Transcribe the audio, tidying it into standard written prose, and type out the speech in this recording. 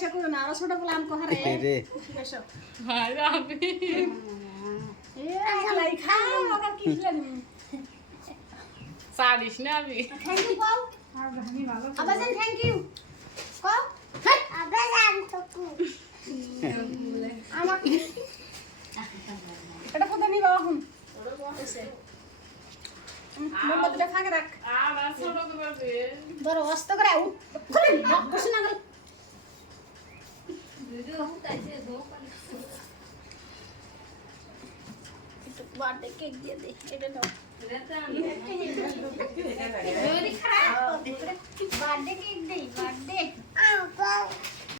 বেশি করো না আর ছোট বলে আম কহারে রে বেশি হাই রাবি এ খালাই খাও আর কি খিলা দিমু সারিস না আমি থ্যাংক ইউ কও আর ধানি ভালো আবাজান থ্যাংক ইউ কও আবাজান তকু আমার এটা কত নিবা এখন মোমবাতিটা ফাঁকে রাখ আর ছোট করে ধরো অস্ত করে খুলে বসে না গেল একটু বার্থডে কেক দিয়ে দে এটা দাও